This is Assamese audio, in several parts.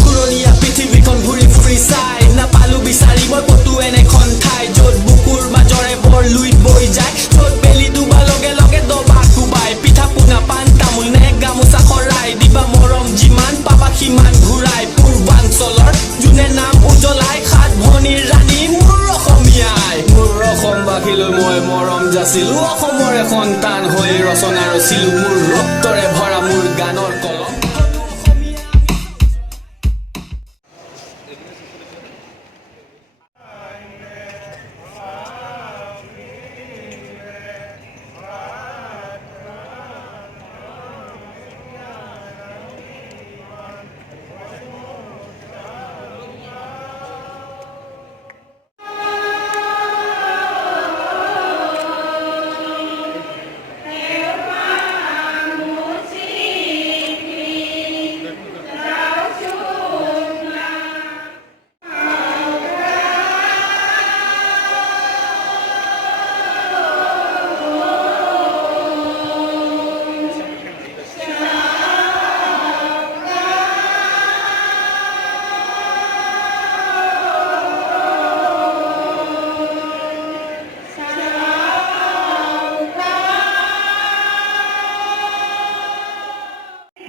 ঘূৰণীয়া পৃথিৱীখন ঘূৰি ফুৰি চাই নাপালো বিচাৰি মই ক'তো এনেখন ঠাই য'ত বুকুৰ মাজৰে বৰ লুইত বৈ যায় য'ত বেলি ডুবা লগে লগে দবা কোবাই পিঠা পোনা পাণ তামোল নে গামোচা শৰাই দিবা মৰম যিমান পাবা সিমান ঘূৰাই পূৰ্বাঞ্চলৰ যোনে নাম উজ্বলাই সাত ভনীৰ ৰাণী মোৰ অসমীয়াই মোৰ অসমবাসীলৈ মই মৰম যাচিলো অসমৰে সন্তান হৈ ৰচনা ৰচিলো মোৰ ৰক্তৰে ভৰা মোৰ গানৰ কলম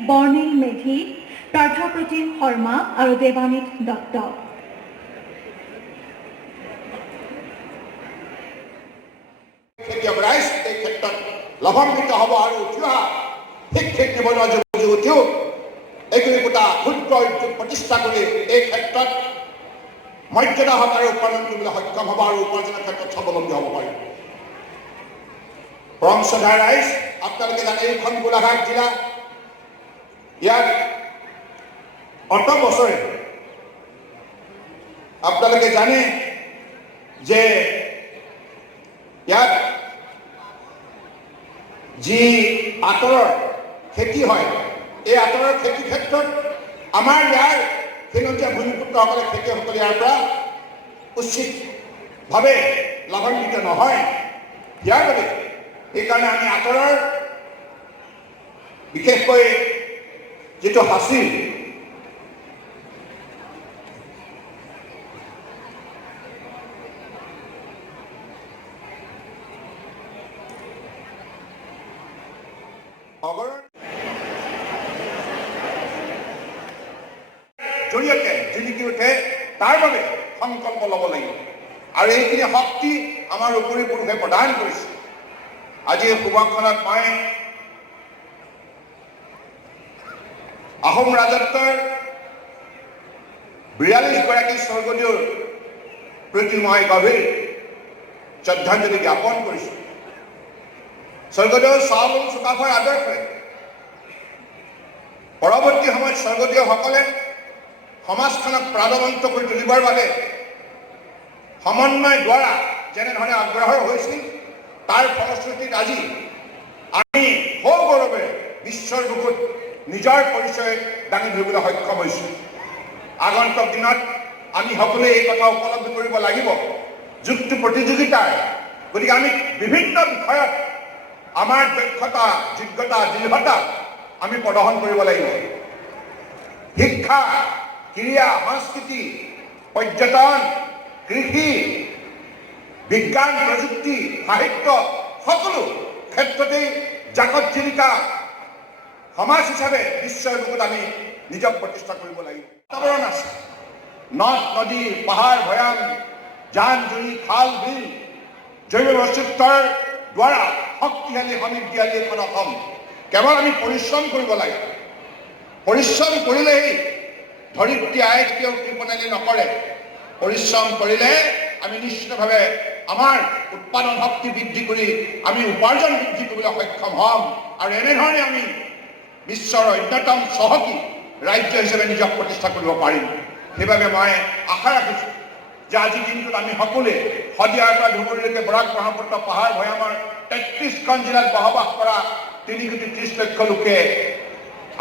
বৰ্ণিল মেধি, পাৰ্থপ্ৰতিম শৰ্মা আৰু দেৱানীত দত্ত। খেতিয়ক ৰাইজ এই ক্ষেত্ৰত লাভান্বিত হ'ব আৰু উঠি অহা শিক্ষিত নিবনুৱা যুৱক যুৱতীও একোটা ক্ষুদ্ৰ উদ্যোগ প্ৰতিষ্ঠা কৰি এই ক্ষেত্ৰত মৰ্যাদা সহকাৰে উপাৰ্জন কৰিবলৈ সক্ষম হ'ব আৰু উপাৰ্জনৰ ক্ষেত্ৰত স্বাৱলম্বী হ'ব পাৰিব। পৰম শ্ৰদ্ধা ৰাইজ, আপোনালোকে জানে এইখন গোলাঘাট জিলা ইয়াত অত বছৰে আপোনালোকে জানে যে ইয়াত যি আতৰৰ খেতি হয় এই আতৰৰ খেতিৰ ক্ষেত্ৰত আমাৰ ইয়াৰ খিলঞ্জীয়া ভূমিপুত্ৰসকলে খেতিয়কসকলে ইয়াৰ পৰা উচিতভাৱে লাভান্বিত নহয়। ইয়াৰ বাবে সেইকাৰণে আমি আতৰৰ বিশেষকৈ যিটো হাঁচিৰ জৰিয়তে জিলিকি উঠে তাৰ বাবে সংকল্প ল'ব লাগিব আৰু এইখিনি শক্তি আমাৰ উপৰি পুৰুষে প্ৰদান কৰিছে। আজি এই সভাখনত মই আহোম ৰাজত্বৰ ৪২ গৰাকী স্বৰ্গদেউৰ প্ৰতি মই গভীৰ শ্ৰদ্ধাঞ্জলি জ্ঞাপন কৰিছোঁ। স্বৰ্গদেউ চাওলুং চুকাফাৰ আদৰ্শে পৰৱৰ্তী সময়ত স্বৰ্গদেউসকলে সমাজখনক প্ৰাণৱন্ত কৰি তুলিবৰ বাবে সমন্বয় দ্বাৰা যেনেধৰণে আগ্ৰহৰ হৈছিল তাৰ ফলশ্ৰুতিত আজি আমি সগৌৰৱে বিশ্বৰ বুকুত নিজৰ পৰিচয় দাঙি ধৰিবলৈ সক্ষম হৈছোঁ। আগন্তুক দিনত আমি সকলোৱে এই কথা উপলব্ধি কৰিব লাগিব যুক্তি প্ৰতিযোগিতাৰ, গতিকে আমি বিভিন্ন বিষয়ত আমাৰ দক্ষতা যোগ্যতা দৃঢ়তা আমি প্ৰদৰ্শন কৰিব লাগিব। শিক্ষা, ক্ৰীড়া, সংস্কৃতি, পৰ্যটন, কৃষি, বিজ্ঞান, প্ৰযুক্তি, সাহিত্য সকলো ক্ষেত্ৰতেই জাকত জিলিকা সমাজ হিচাপে বিশ্বৰ বুকুত আমি নিজক প্ৰতিষ্ঠা কৰিব লাগিব। বাতাবৰণ আছে, নদ নদী, পাহাৰ ভৈয়াম, জান জুৰি, খাল বিল, জৈৱ বৈচিত্ৰৰ দ্বাৰা শক্তিশালী সমৃদ্ধিশালী এখন অসম। কেৱল আমি পৰিশ্ৰম কৰিব লাগে। পৰিশ্ৰম কৰিলেই ধৰিত্ৰী আই কেতিয়াও কৃপণালি নকৰে। পৰিশ্ৰম কৰিলে আমি নিশ্চিতভাৱে আমাৰ উৎপাদন শক্তি বৃদ্ধি কৰি আমি উপাৰ্জন বৃদ্ধি কৰিবলৈ সক্ষম হ'ম আৰু এনেধৰণে আমি বিশ্বৰ অন্যতম চহকী ৰাজ্য হিচাপে নিজক প্ৰতিষ্ঠা কৰিব পাৰিম। সেইবাবে মই আশা ৰাখিছোঁ যে আজিৰ দিনটোত আমি সকলোৱে শদিয়াৰ পৰা ধুবুৰীলৈকে বৰাক ব্ৰহ্মপুত্ৰ পাহাৰ ভৈয়ামৰ ৩৩খন জিলাত বসবাস কৰা ৩,৩০,০০,০০০ লোকে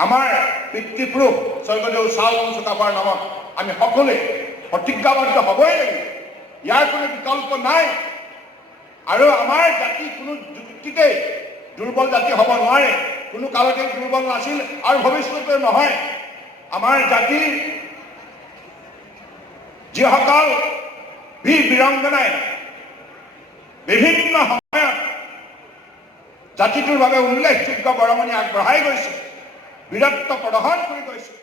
আমাৰ পিতৃপুৰুষ স্বৰ্গদেউ চাওলুং চুকাফাৰ নামত আমি সকলোৱে প্ৰতিজ্ঞাবদ্ধ হ'বই লাগিব। ইয়াৰ কোনো বিকল্প নাই আৰু আমাৰ জাতি কোনো যুক্তিতেই দুৰ্বল জাতি হ'ব নোৱাৰে। কোনো কালতে দুৰ্বল নাছিল আৰু ভৱিষ্যতে নহয়। আমাৰ জাতিৰ যিসকল বীৰ বীৰাংগনাই বিভিন্ন সময়ত জাতিটোৰ বাবে উল্লেখযোগ্য বৰঙণি আগবঢ়াই গৈছে, বীৰত্ব প্ৰদৰ্শন কৰি গৈছে।